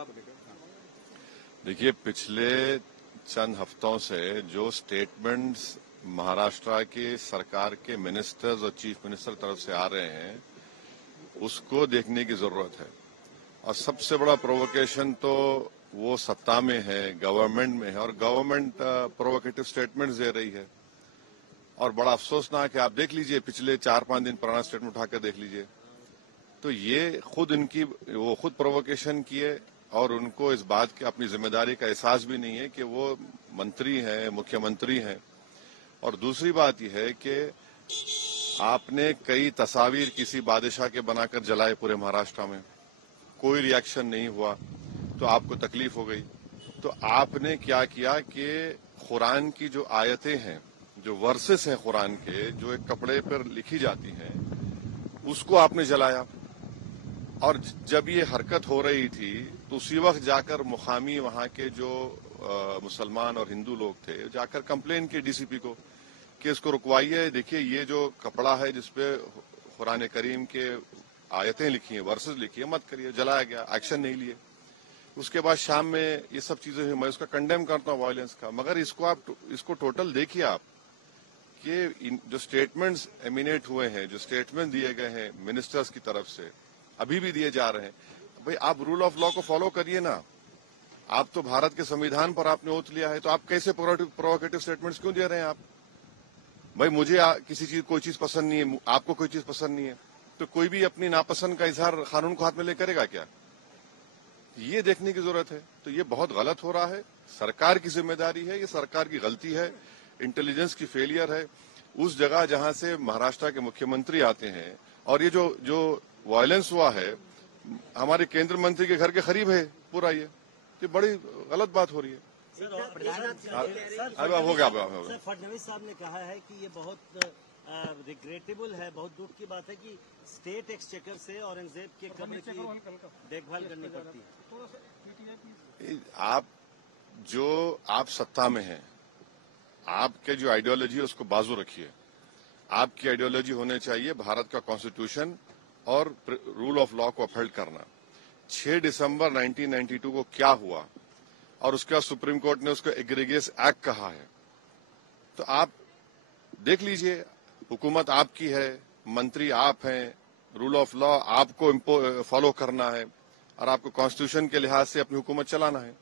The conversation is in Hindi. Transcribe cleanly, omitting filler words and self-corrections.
आपको लेकर? देखिए, पिछले चंद हफ्तों से जो स्टेटमेंट्स महाराष्ट्र के सरकार के मिनिस्टर्स और चीफ मिनिस्टर तरफ से आ रहे हैं उसको देखने की जरूरत है। और सबसे बड़ा प्रोवोकेशन तो वो सत्ता में है, गवर्नमेंट में है, और गवर्नमेंट प्रोवोकेटिव स्टेटमेंट्स दे रही है। और बड़ा अफसोसनाक है, आप देख लीजिए पिछले 4-5 दिन पुराना स्टेटमेंट उठाकर देख लीजिए, तो ये वो खुद प्रोवोकेशन किए और उनको इस बात की अपनी जिम्मेदारी का एहसास भी नहीं है कि वो मंत्री हैं, मुख्यमंत्री हैं। और दूसरी बात यह है कि आपने कई तस्वीर किसी बादशाह के बनाकर जलाए पूरे महाराष्ट्र में, कोई रिएक्शन नहीं हुआ, तो आपको तकलीफ हो गई। तो आपने क्या किया कि कुरान की जो आयतें हैं, जो वर्सेस हैं कुरान के, जो एक कपड़े पर लिखी जाती हैं, उसको आपने जलाया। और जब ये हरकत हो रही थी तो उसी वक्त जाकर मुकामी वहां के जो मुसलमान और हिंदू लोग थे, जाकर कंप्लेन की डीसीपी को कि इसको रुकवाइए। देखिए, ये जो कपड़ा है जिसपे कुरान करीम के आयतें लिखी हैं, वर्सेस लिखी है, मत करिए। जलाया गया, एक्शन नहीं लिए। उसके बाद शाम में ये सब चीजें हुई। मैं उसका कंडेम करता हूँ वायलेंस का, मगर इसको टोटल देखिए आप कि जो स्टेटमेंट्स एमिनेट हुए हैं, जो स्टेटमेंट दिए गए हैं मिनिस्टर्स की तरफ से, अभी भी दिए जा रहे हैं। भाई, आप रूल ऑफ लॉ को फॉलो करिए ना। आप तो भारत के संविधान पर आपने ओथ लिया है, तो आप कैसे प्रोवोकेटिव स्टेटमेंट्स क्यों दे रहे हैं आप? भाई, मुझे किसी चीज कोई चीज पसंद नहीं है, आपको कोई चीज पसंद नहीं है, तो कोई भी अपनी नापसंद का इजहार कानून को हाथ में ले करेगा क्या? ये देखने की जरूरत है। तो ये बहुत गलत हो रहा है, सरकार की जिम्मेदारी है, ये सरकार की गलती है, इंटेलिजेंस की फेलियर है। उस जगह जहां से महाराष्ट्र के मुख्यमंत्री आते हैं, और ये जो वायलेंस हुआ है हमारे केंद्र मंत्री के घर के करीब है पूरा, ये बड़ी गलत बात हो रही है। अब हो गया। सर, फडणवीस साहब ने कहा है कि ये बहुत रिग्रेटेबल है, बहुत दुख की बात है कि स्टेट एक्सचेकर से औरंगजेब के कब्र की देखभाल करनी पड़ती है। आप सत्ता में हैं, आपके जो आइडियोलॉजी है उसको बाजू रखिए। आपकी आइडियोलॉजी होने चाहिए भारत का कॉन्स्टिट्यूशन और रूल ऑफ लॉ को अपहोल्ड करना। 6 दिसंबर 1992 को क्या हुआ, और उसके बाद सुप्रीम कोर्ट ने उसको एग्रीगियस एक्ट कहा है। तो आप देख लीजिए, हुकूमत आपकी है, मंत्री आप हैं, रूल ऑफ लॉ आपको फॉलो करना है, और आपको कॉन्स्टिट्यूशन के लिहाज से अपनी हुकूमत चलाना है।